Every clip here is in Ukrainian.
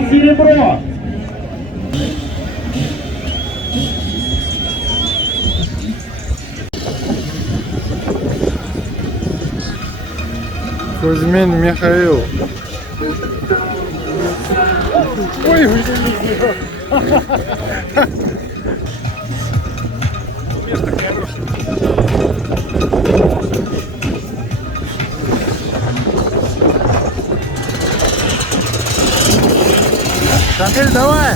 за серебро. Кузьмин Михаил. Ой, Шамиль, давай!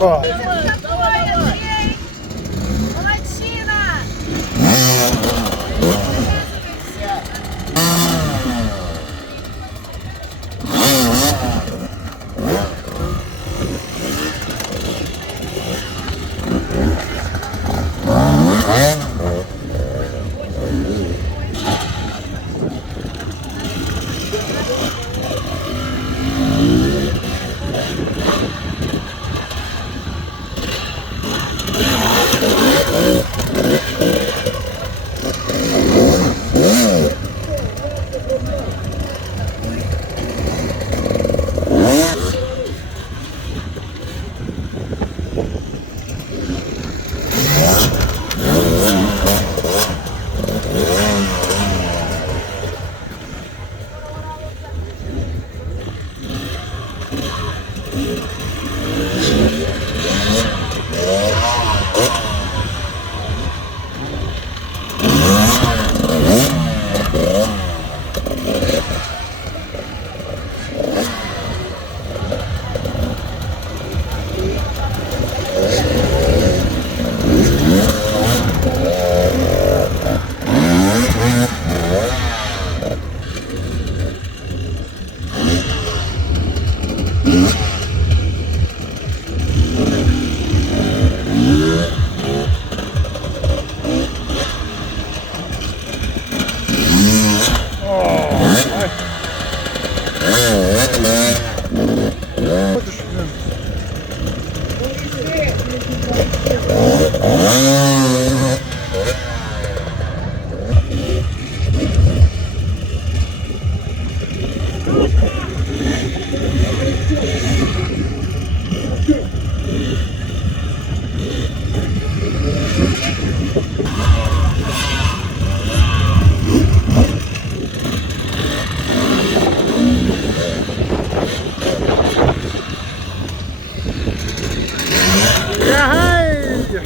О. Давай, Андрей! Молодчина!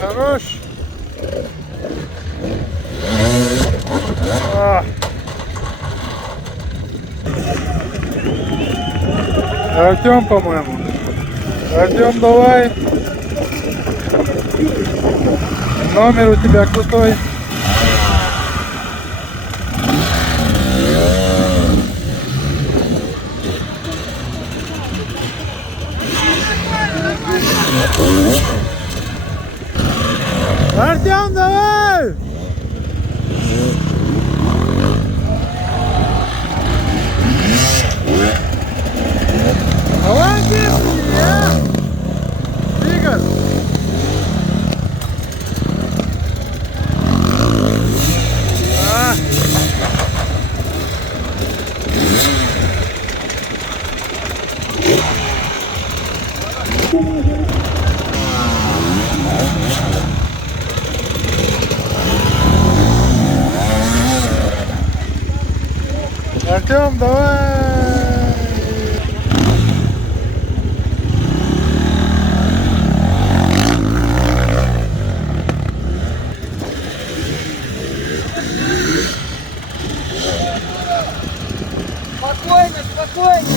Хорош! Артем, по-моему. Артем, давай. Номер у тебя крутой. Артем, давай! Молодец! Игорь! Артем, давай! Спокойно, спокойно!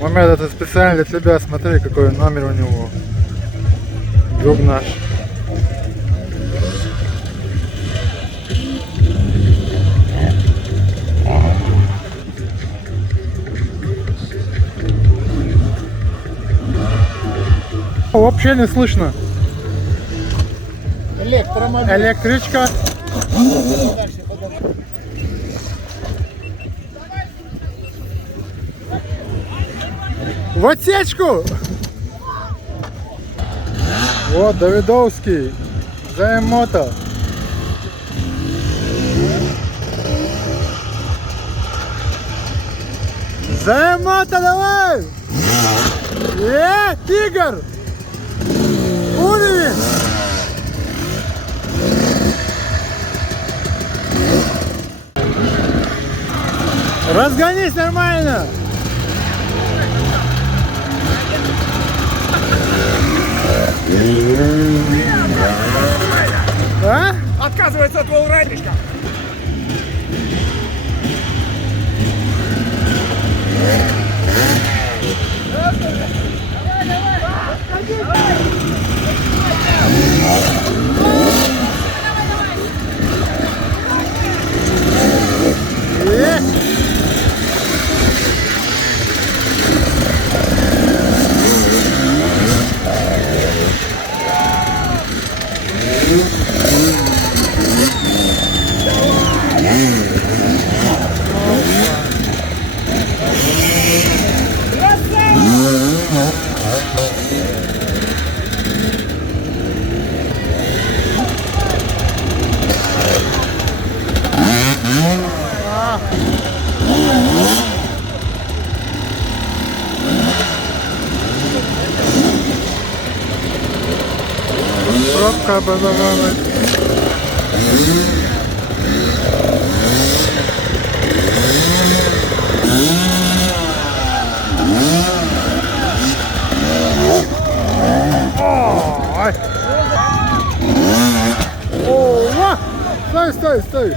Момент, это специально для тебя, смотри, какой номер у него. Друг наш. Вообще не слышно. Электромобиль. Электричка. В отсечку! Вот, Давидовский. ЗМ-мото. ЗМ-мото, давай! Тигр! Уровень! Разгонись нормально! А? Отказывается от волрайдишка. Пробка образовалась. Ой. О, стой, стой, стой.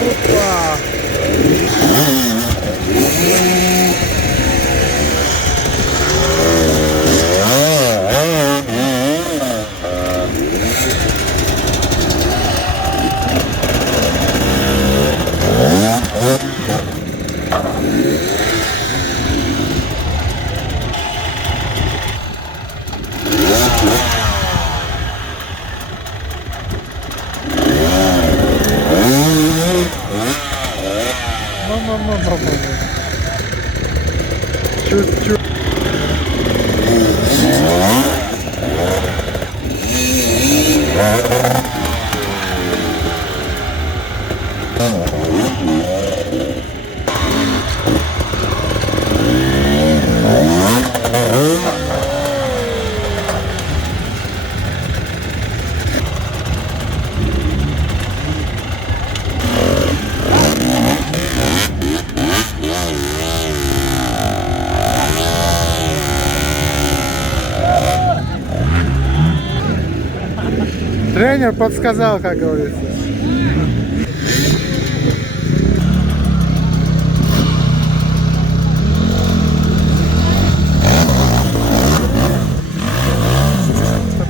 Опа. Мама. Чуть-чуть. Тренер подсказал, как говорится.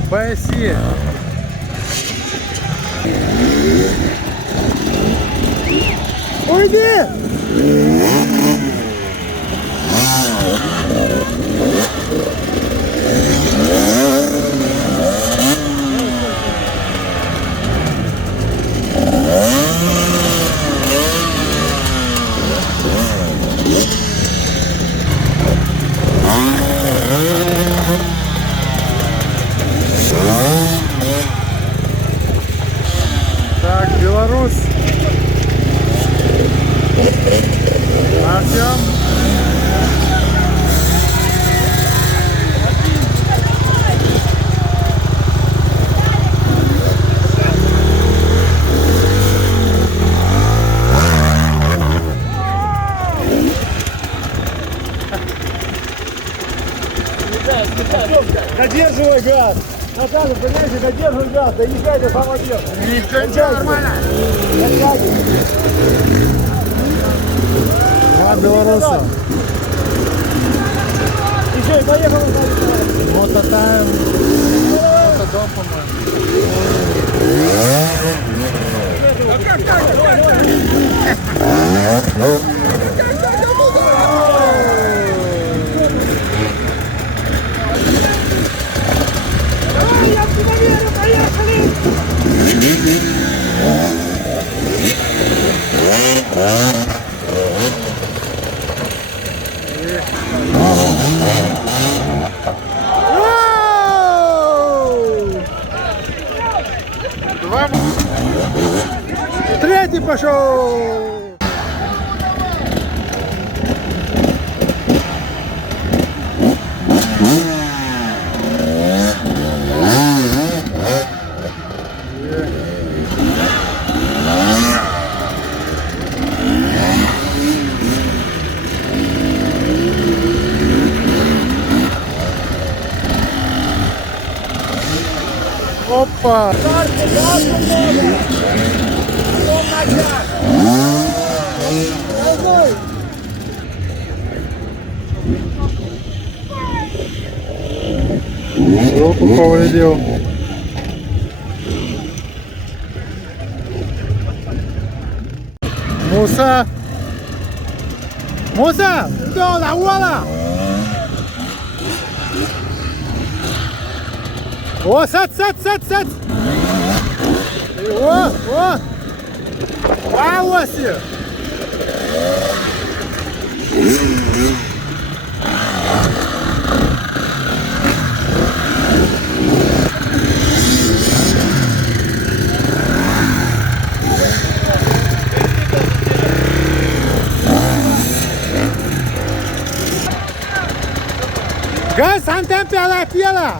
Бояси. Уйди! Так, Беларусь. Артем. Додерживай газ! Наталья, понимаете, додерживай газ, доезжай до самого дела. Ничего, нормально. А, белорусы. Еще и поехал. Мототайм. Мотодом, по-моему. Как так? Давай, я в верю, поехали! Два. Третий пошел. Опа! Руку повредил. Муса! Муса! 到哪窝了？О, сад! О! А, оси! Gaz, antenne pela pila!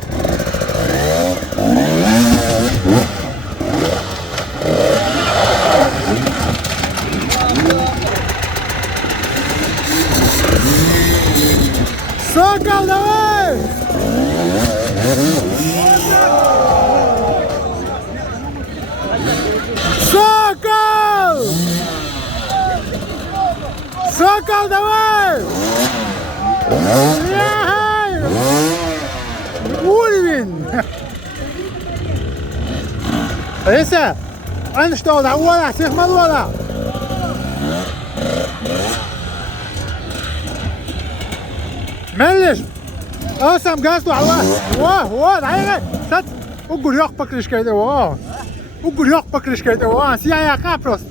Сокол, давай! Сокол! Сокол, давай! Ехай! Уровень! Леся, anstellen, voilà, zeg maar voilà. ملش قسم جازته على واه تعالى سات وقول ياق بكرش كده واه وقول ياق بكرش كده واه سيا يا كابروس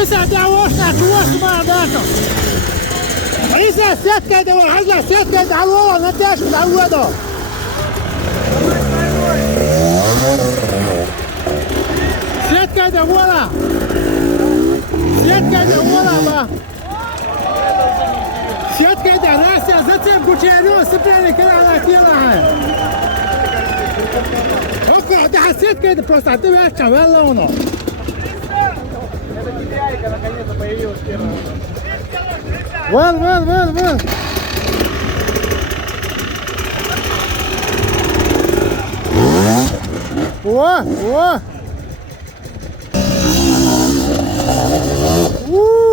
عيسى دعوشنا شوش ما عندك عيسى سيت كده وعجلة سيت كده على الورا نتاش متعودة سيت كده ورا سيت كده ورا بقى سيت كده راسي زتم كوتشينو سبراني كده على كيلا اوكي ده حسيت كده بس عطيه شغال لونه Вон. О.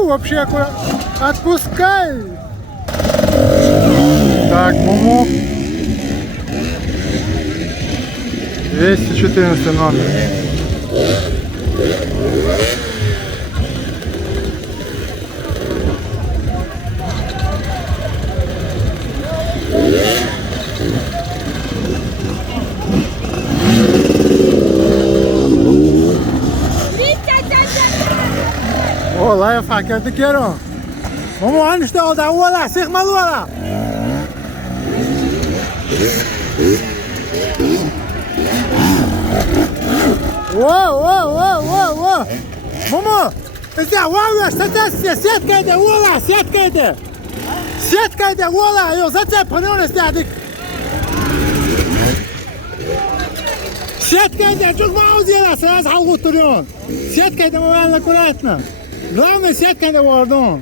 Вообще аккуратно. Отпускай. Так, Муму. 214 номер. والله يفعل كيف تكيرو مو هنشتغل ده ولا سيخ مال ولا واو ماما انت واو سيت كده ولا سيت كده ولا يو زت بنون استعدك سيت كده شوف ما عاوز يلا ساز حلقو تريون سيت كده ما بين لكولاتنا رامي سيت كده واردون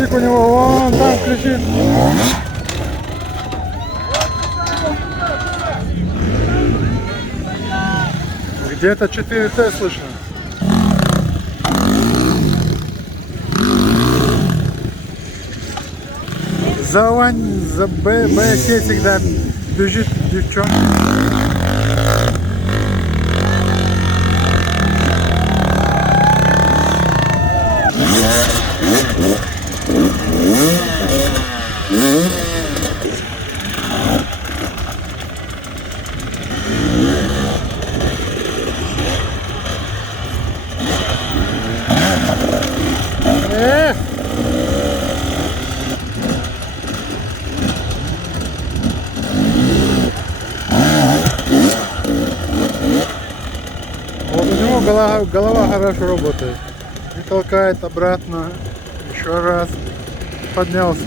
Ключик у него вон там ключик. Где-то 4Т слышно. За БСЕ всегда бежит девчонка. Вот у него голова хорошо работает. И толкает обратно. Еще раз. Поднялся.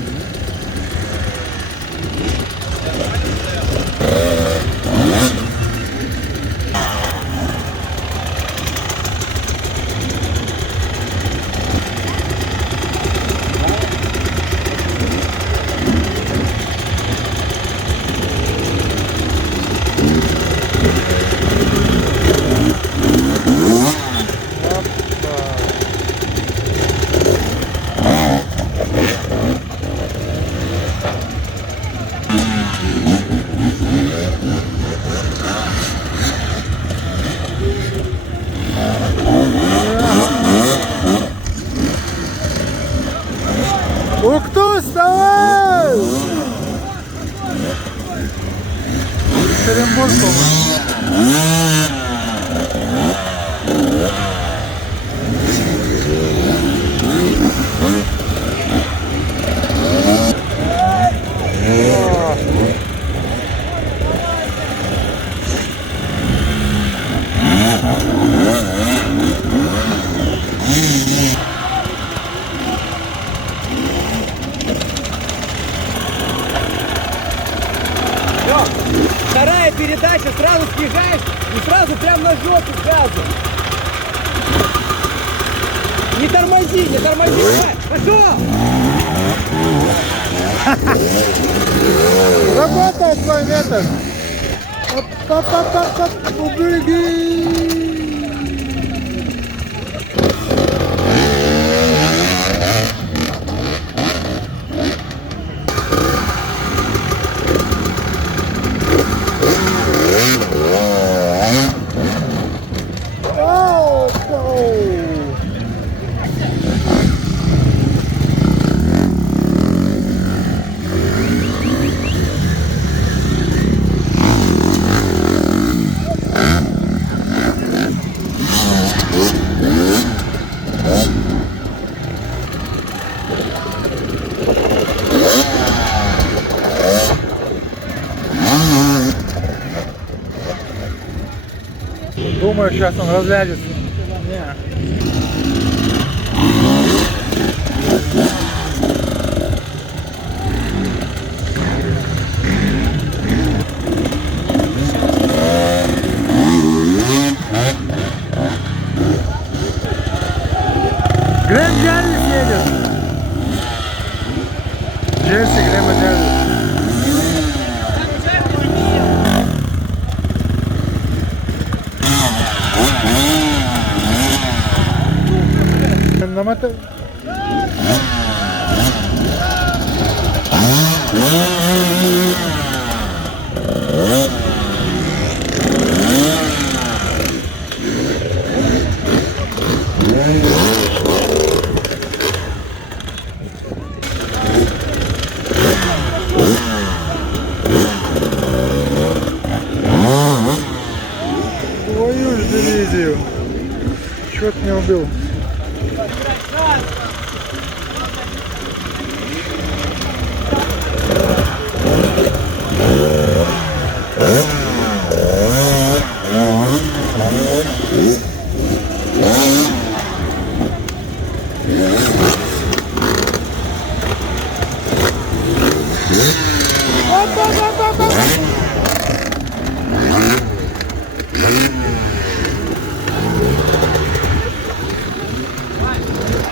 Кто вставай? Екатеринбург, по-моему. Вторая передача, сразу съезжаешь и сразу прям на жопу газу. Не тормози, давай, пошел! Работает твой метод. Убеги. Думаю, сейчас он разляжется. Грэм Джарвис едет. Джерси Грэма Джарвис. На мотор. Твою ж дивизию. Чёрт не убил.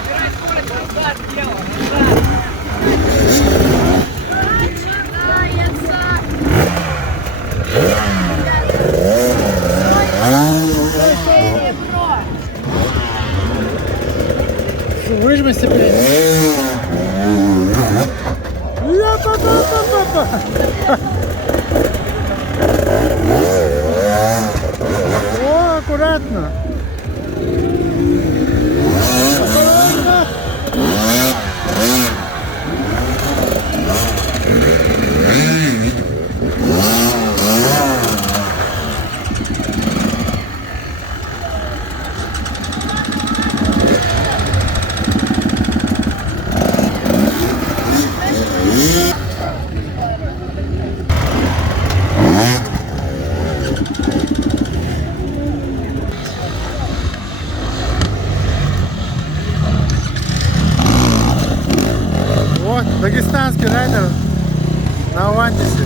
Убирай скорость, назад, дело, назад. О, акуратно. Вот, дагестанский райдер на Авантисе.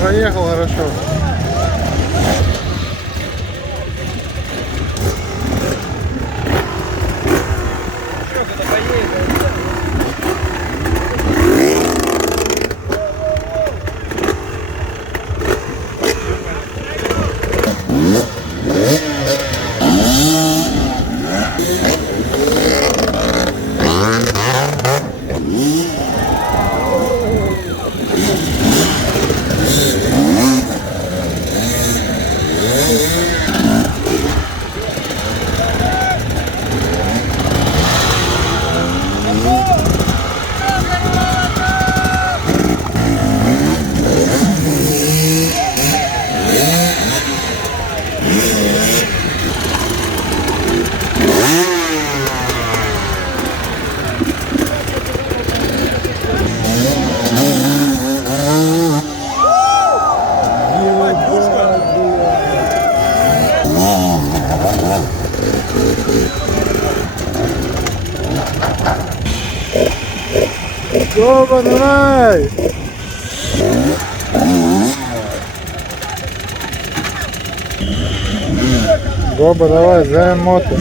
Проехал хорошо. Что, когда поедешь? Гоба, давай! Гоба, давай, за мото.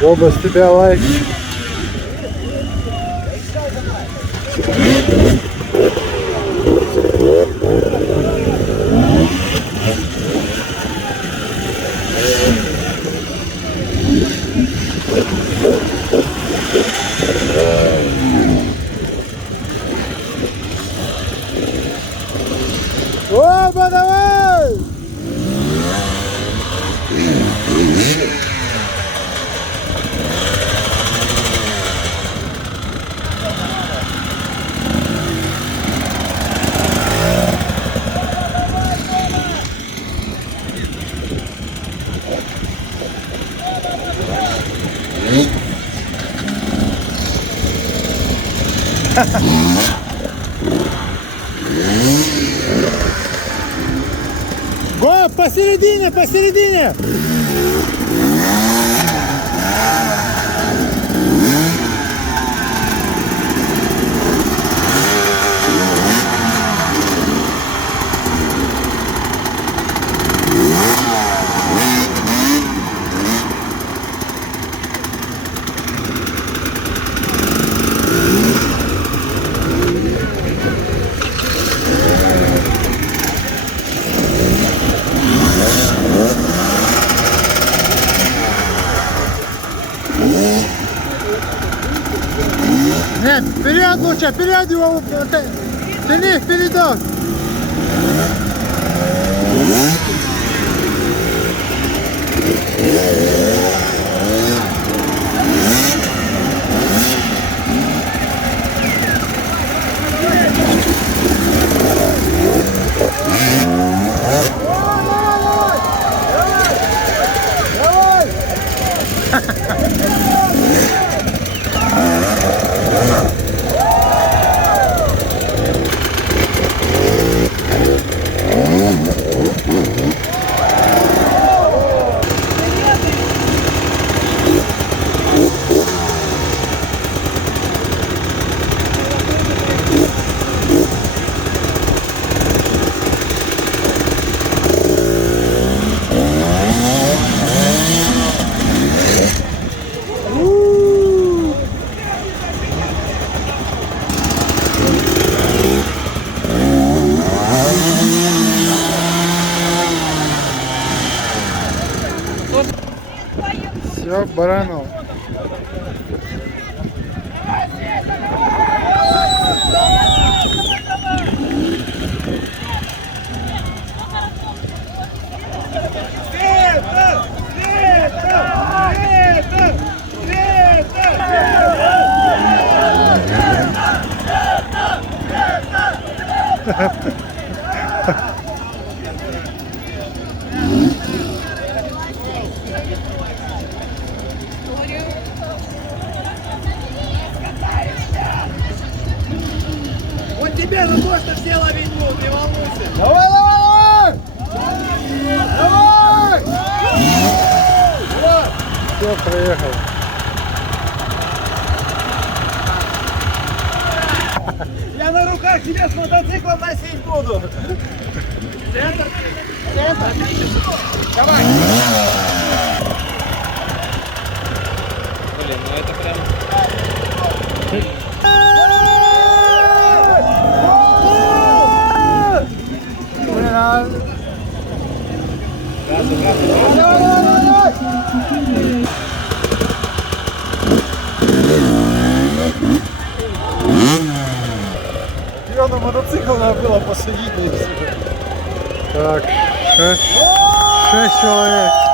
Гоба, с тебя лайк. Гоба, давай! Го, посередине, посередине! Нет, вперед лучше, вперед его, тяни вперед. Баранов. Вот тебе за то, что все ловить будут, не волнуйся. Давай, давай, давай! Давай! Все, проехал. Я на руках тебя с мотоциклом носить буду. Центр. Центр. Давай. Блин, ну это прям... Блин, а... Газу, газу. Давай, давай, давай! Ее на мотоцикл надо было посадить и все. Так, 6 человек.